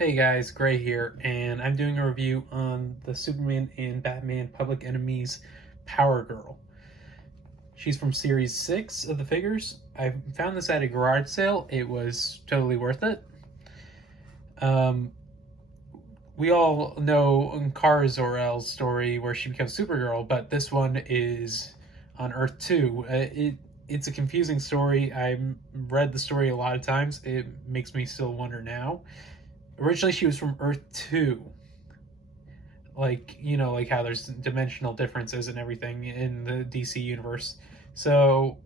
Hey guys, Gray here, and I'm doing a review on the Superman and Batman Public Enemies Power Girl. She's from Series 6 of the figures. I found this at a garage sale. It was totally worth it. Um, we all know Kara Zor-El's story where she becomes Supergirl, but this one is on Earth 2. It's a confusing story. I've read the story a lot of times. It makes me still wonder now. Originally, she was from Earth 2, like how there's dimensional differences and everything in the DC universe. So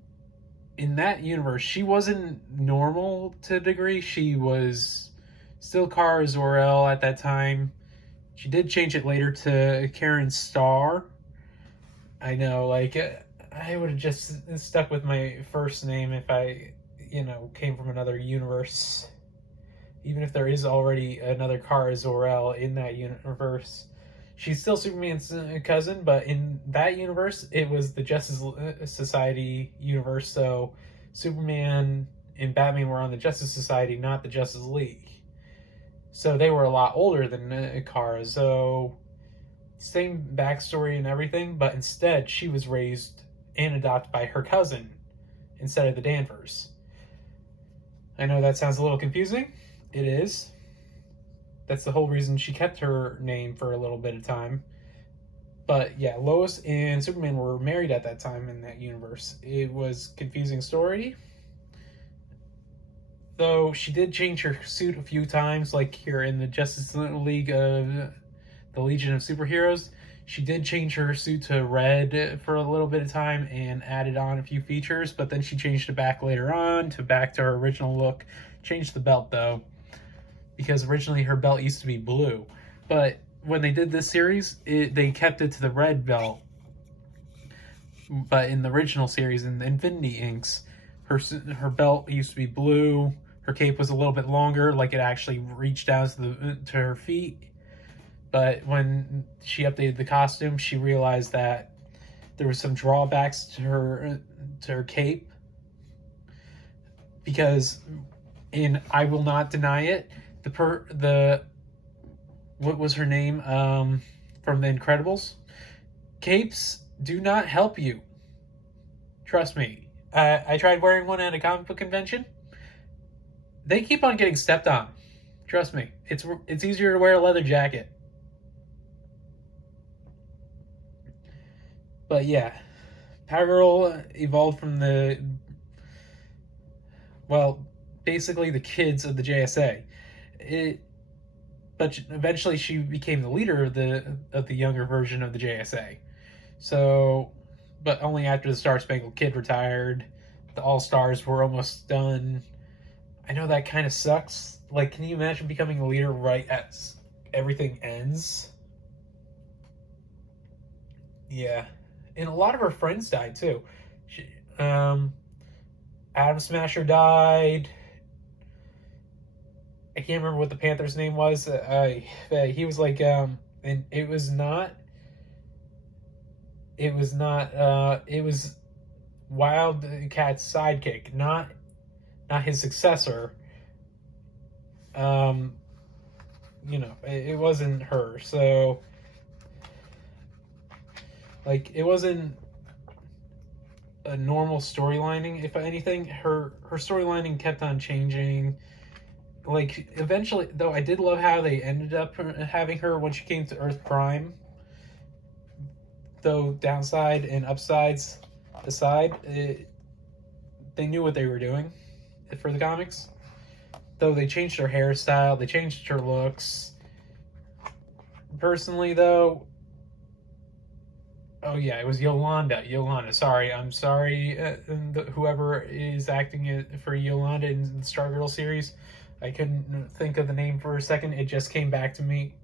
in that universe, she wasn't normal to a degree. She was still Kara Zor-El at that time. She did change it later to Karen Starr. I know, I would have just stuck with my first name if I came from another universe. Even if there is already another Kara Zor-El in that universe, she's still Superman's cousin, but in that universe, it was the Justice Society universe. So Superman and Batman were on the Justice Society, not the Justice League. So they were a lot older than Kara. So same backstory and everything, but instead she was raised and adopted by her cousin instead of the Danvers. I know that sounds a little confusing. It is. That's the whole reason she kept her name for a little bit of time. But yeah, Lois and Superman were married at that time in that universe. It was a confusing story. Though she did change her suit a few times, like here in the Justice League of the Legion of Superheroes. She did change her suit to red for a little bit of time and added on a few features, but then she changed it back later on to back to her original look. Changed the belt though, because originally her belt used to be blue. But when they did this series, they kept it to the red belt. But in the original series, in the Infinity Inks, her belt used to be blue. Her cape was a little bit longer, like it actually reached down to her feet. But when she updated the costume, she realized that there was some drawbacks to her cape, because, and I will not deny it, the what was her name from the Incredibles? Capes do not help you. Trust me. I tried wearing one at a comic book convention. They keep on getting stepped on. Trust me. It's easier to wear a leather jacket. But yeah, Power Girl evolved from basically the kids of the JSA. But eventually she became the leader of the younger version of the JSA. So, but only after the Star Spangled Kid retired, the All Stars were almost done. I know that kind of sucks. Like, can you imagine becoming a leader right as everything ends? Yeah, and a lot of her friends died too. She, Atom Smasher died. I can't remember what the Panther's name was. He was and it was not. It was not. It was Wildcat's sidekick, not his successor. Um, it wasn't her. So, like, it wasn't a normal storylining. If anything, her storylining kept on changing. Like, eventually, though, I did love how they ended up having her when she came to Earth Prime. Though downside and upsides aside, they knew what they were doing for the comics. Though they changed her hairstyle, they changed her looks. Personally, though, oh yeah, it was Yolanda. Sorry, I'm sorry, whoever is acting for Yolanda in the Stargirl series. I couldn't think of the name for a second. It just came back to me.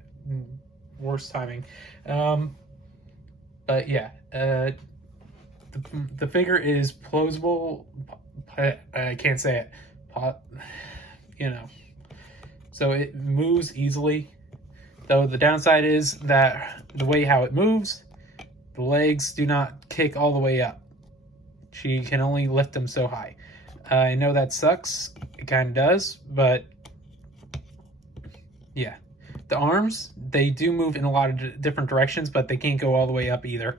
Worst timing. But yeah, the figure is plausible. I can't say it. So it moves easily. Though the downside is that the way how it moves, the legs do not kick all the way up. She can only lift them so high. I know that sucks. It kind of does, but Yeah. The arms, they do move in a lot of different directions, but they can't go all the way up either.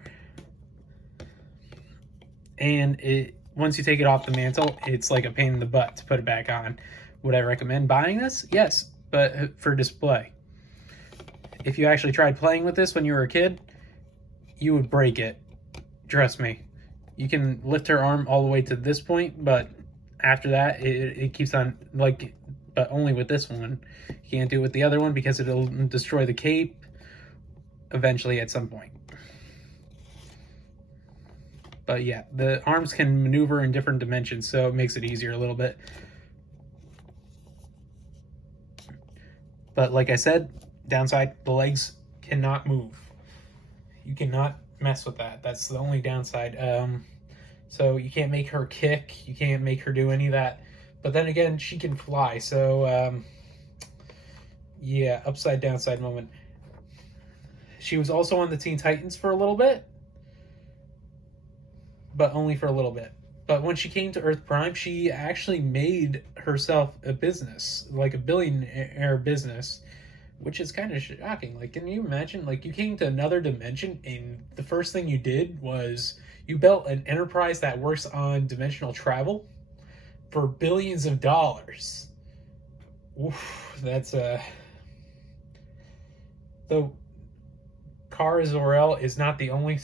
And once you take it off the mantle, it's like a pain in the butt to put it back on. Would I recommend buying this? Yes, but for display. If you actually tried playing with this when you were a kid, you would break it. Trust me. You can lift her arm all the way to this point, but after that, it keeps on, like, but only with this one. You can't do it with the other one because it'll destroy the cape eventually at some point. But yeah, the arms can maneuver in different dimensions, so it makes it easier a little bit. But like I said, downside, the legs cannot move. You cannot mess with that. That's the only downside. So you can't make her kick. You can't make her do any of that. But then again, she can fly. So yeah, upside downside moment. She was also on the Teen Titans for a little bit, but only for a little bit. But when she came to Earth Prime, she actually made herself a business, like a billionaire business, which is kind of shocking. Like, can you imagine? Like, you came to another dimension, and the first thing you did was you built an enterprise that works on dimensional travel for billions of dollars. Oof, that's a. Though Kara Zor-El is not the only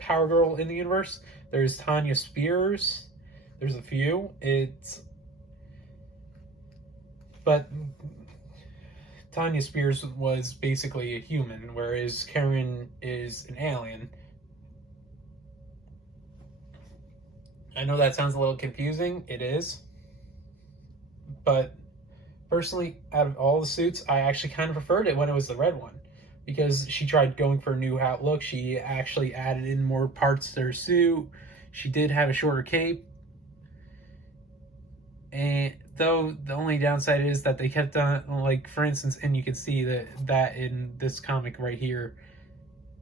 Power Girl in the universe. There's Tanya Spears. There's a few. But Tanya Spears was basically a human, whereas Karen is an alien. I know that sounds a little confusing. It is. But personally, out of all the suits, I actually kind of preferred it when it was the red one. Because she tried going for a new outlook. She actually added in more parts to her suit. She did have a shorter cape. And though the only downside is that they kept on, like, for instance, and you can see that in this comic right here,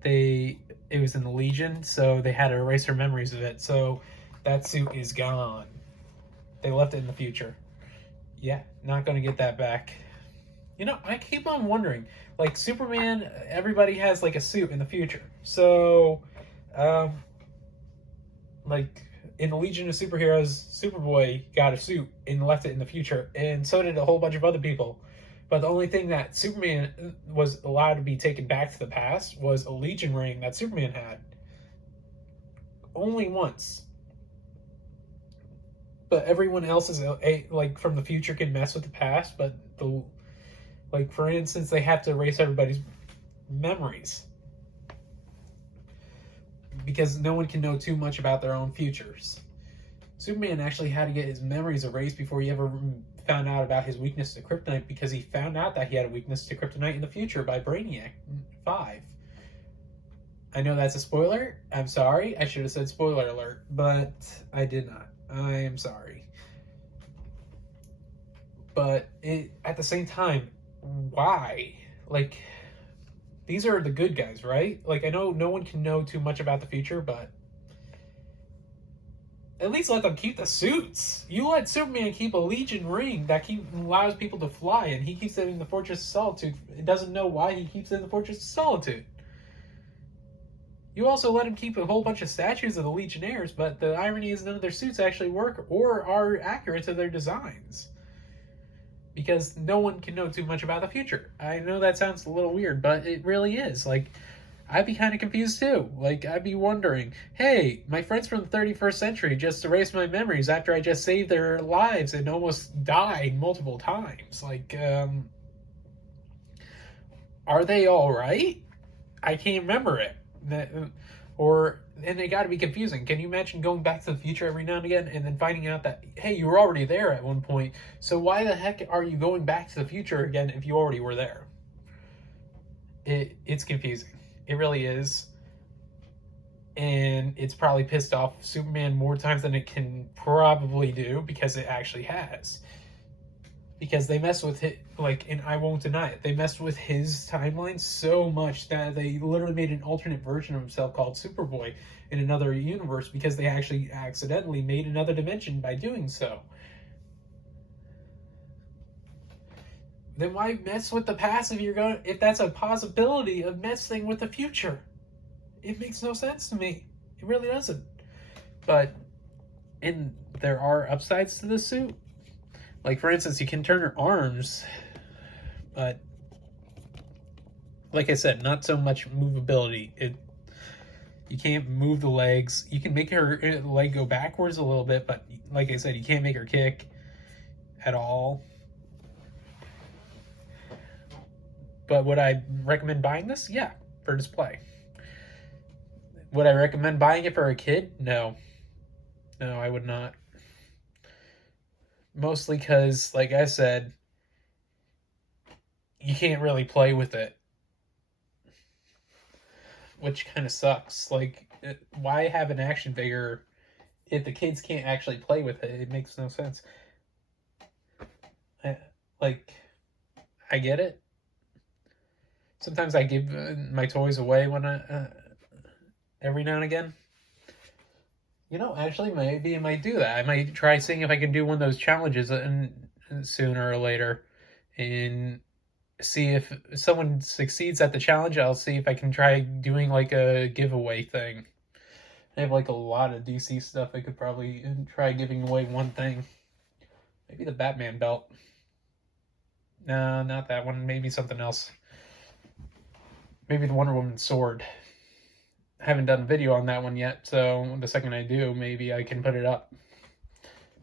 it was in the Legion, so they had to erase her memories of it. So that suit is gone. They left it in the future. Yeah, not going to get that back. You know, I keep on wondering, like, Superman, everybody has, like, a suit in the future. So, like, in the Legion of Superheroes, Superboy got a suit and left it in the future, and so did a whole bunch of other people. But the only thing that Superman was allowed to be taken back to the past was a Legion ring that Superman had. Only once. But everyone else is, like, from the future can mess with the past, but like, for instance, they have to erase everybody's memories because no one can know too much about their own futures. Superman actually had to get his memories erased before he ever found out about his weakness to kryptonite, because he found out that he had a weakness to kryptonite in the future by Brainiac 5. I know that's a spoiler. I'm sorry. I should have said spoiler alert, but I did not. I am sorry. But at the same time, why? Like, these are the good guys, right? Like, I know no one can know too much about the future, but at least let them keep the suits. You let Superman keep a Legion ring that allows people to fly, and he keeps it in the Fortress of Solitude. It doesn't know why he keeps it in the Fortress of Solitude. You also let him keep a whole bunch of statues of the Legionnaires, but the irony is none of their suits actually work or are accurate to their designs. Because no one can know too much about the future. I know that sounds a little weird, but it really is. Like, I'd be kind of confused too. Like, I'd be wondering, hey, my friends from the 31st century just erased my memories after I just saved their lives and almost died multiple times. Like, are they all right? I can't remember it. And it got to be confusing. Can you imagine going back to the future every now and again and then finding out that, hey, you were already there at one point, so why the heck are you going back to the future again if you already were there? It's confusing. It really is. And it's probably pissed off Superman more times than it can probably do, because it actually has. Because they messed with it, like, and I won't deny it, they messed with his timeline so much that they literally made an alternate version of himself called Superboy in another universe, because they actually accidentally made another dimension by doing so. then why mess with the past if that's a possibility of messing with the future? It makes no sense to me. It really doesn't. But there are upsides to the suit. Like, for instance, you can turn her arms, but like I said, not so much movability. You can't move the legs. You can make her leg go backwards a little bit, but like I said, you can't make her kick at all. But would I recommend buying this? Yeah, for display. Would I recommend buying it for a kid? No. No, I would not. Mostly because, like I said, you can't really play with it, which kind of sucks. Like, why have an action figure if the kids can't actually play with it? It makes no sense. Like, I get it. Sometimes I give my toys away when every now and again. Actually, maybe I might do that. I might try seeing if I can do one of those challenges sooner or later, and see if someone succeeds at the challenge. I'll see if I can try doing like a giveaway thing. I have like a lot of DC stuff. I could probably try giving away one thing. Maybe the Batman belt. No, not that one. Maybe something else. Maybe the Wonder Woman sword. I haven't done a video on that one yet, so the second I do, maybe I can put it up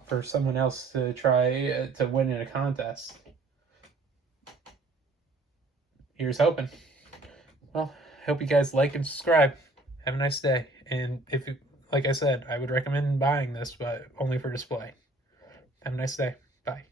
for someone else to try to win in a contest. Here's hoping. Well, hope you guys like and subscribe. Have a nice day. And like I said, I would recommend buying this, but only for display. Have a nice day. Bye.